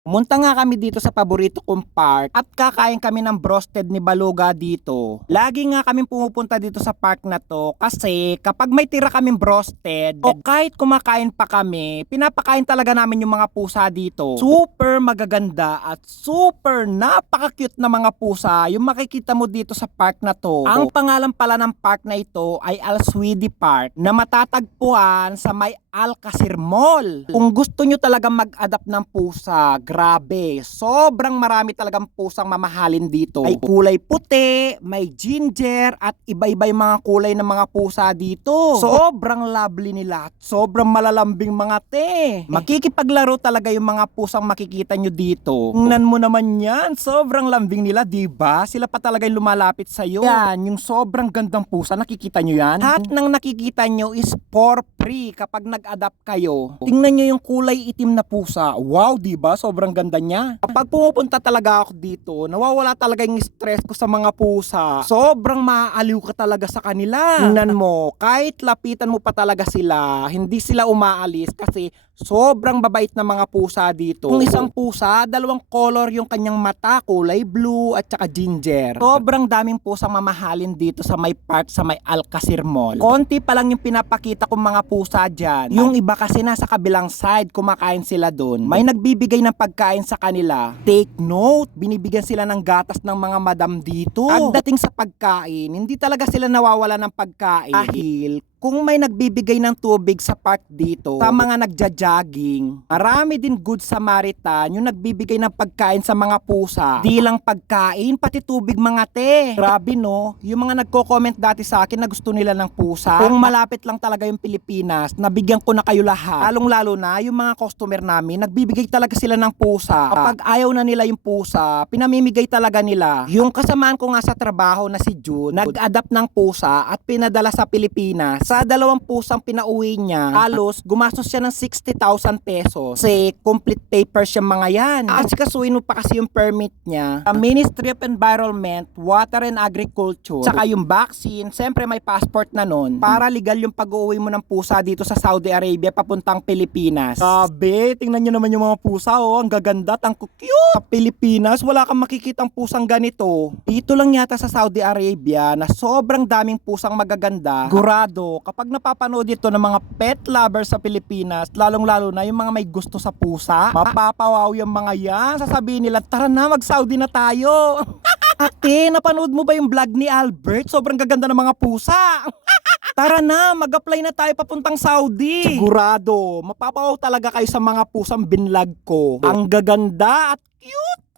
Pumunta nga kami dito sa paborito kong park at kakain kami ng broasted ni Baluga dito. Lagi nga kami pumupunta dito sa park na to kasi kapag may tira kaming broasted o kahit kumakain pa kami, pinapakain talaga namin yung mga pusa dito. Super magaganda at super napaka-cute na mga pusa yung makikita mo dito sa park na to. Ang pangalan pala ng park na ito ay Alswidi Park na matatagpuan sa may Alcacir Mall. Kung gusto nyo talaga mag-adapt ng pusa, grabe, sobrang marami talagang pusang mamahalin dito. May kulay puti, may ginger, at iba-iba yung mga kulay ng mga pusa dito. Sobrang lovely nila at sobrang malalambing mga te. Makikipaglaro talaga yung mga pusang makikita nyo dito. Tingnan mo naman yan, sobrang lambing nila, diba? Sila pa talaga yung lumalapit sa'yo. Yan, yung sobrang gandang pusa, nakikita nyo yan? Lahat ng nakikita nyo is for free kapag nag-adapt kayo. Tingnan nyo yung kulay itim na pusa. Wow, diba? Sobrang ganda niya. Kapag pumupunta talaga ako dito, nawawala talaga yung stress ko sa mga pusa. Sobrang maaaliw ka talaga sa kanila. Tingnan mo, kahit lapitan mo pa talaga sila, hindi sila umaalis kasi sobrang babait na mga pusa dito. Kung isang pusa, dalawang color yung kanyang mata, kulay blue at saka ginger. Sobrang daming pusang mamahalin dito sa may park sa may Alcacir Mall. Konti pa lang yung pinapakita kong mga pusa dyan. Yung iba kasi nasa kabilang side, kumakain sila doon. May nagbibigay ng pagkain sa kanila. Take note, binibigyan sila ng gatas ng mga madam dito. Pagdating sa pagkain, hindi talaga sila nawawala ng pagkain. Dahil kung may nagbibigay ng tubig sa park dito, sa mga nagja-jogging, marami din good Samaritan yung nagbibigay ng pagkain sa mga pusa. Di lang pagkain, pati tubig mga te. Grabe no, yung mga nagko-comment dati sa akin na gusto nila ng pusa. Kung malapit lang talaga yung Pilipinas, nabigyan ko na kayo lahat. Lalong-lalo na yung mga customer namin, nagbibigay talaga sila ng pusa. Kapag ayaw na nila yung pusa, pinamimigay talaga nila. Yung kasamaan ko nga sa trabaho na si June, nag-adapt ng pusa at pinadala sa Pilipinas. Sa dalawang pusang pinauwi niya, halos gumastos siya ng 60,000 pesos. Kasi complete papers yung mga yan. Asikasuhin mo pa kasi yung permit niya. Sa Ministry of Environment, Water and Agriculture, saka yung vaccine, siyempre may passport na nun. Para legal yung pag-uwi mo ng pusa dito sa Saudi Arabia papuntang Pilipinas. Sabi, tingnan nyo naman yung mga pusa oh, ang gaganda at ang cute. Sa Pilipinas, wala kang makikitang pusang ganito. Dito lang yata sa Saudi Arabia na sobrang daming pusang magaganda. Gurado, kapag napapanood ito ng mga pet lovers sa Pilipinas, lalong-lalo na yung mga may gusto sa pusa, mapapawaw yung mga yan. Sasabihin nila, tara na, mag-Saudi na tayo. Ate, napanood mo ba yung vlog ni Albert? Sobrang gaganda ng mga pusa. Tara na, mag-apply na tayo papuntang Saudi. Sigurado, mapapawaw talaga kayo sa mga pusang binlog ko. Ang gaganda at cute.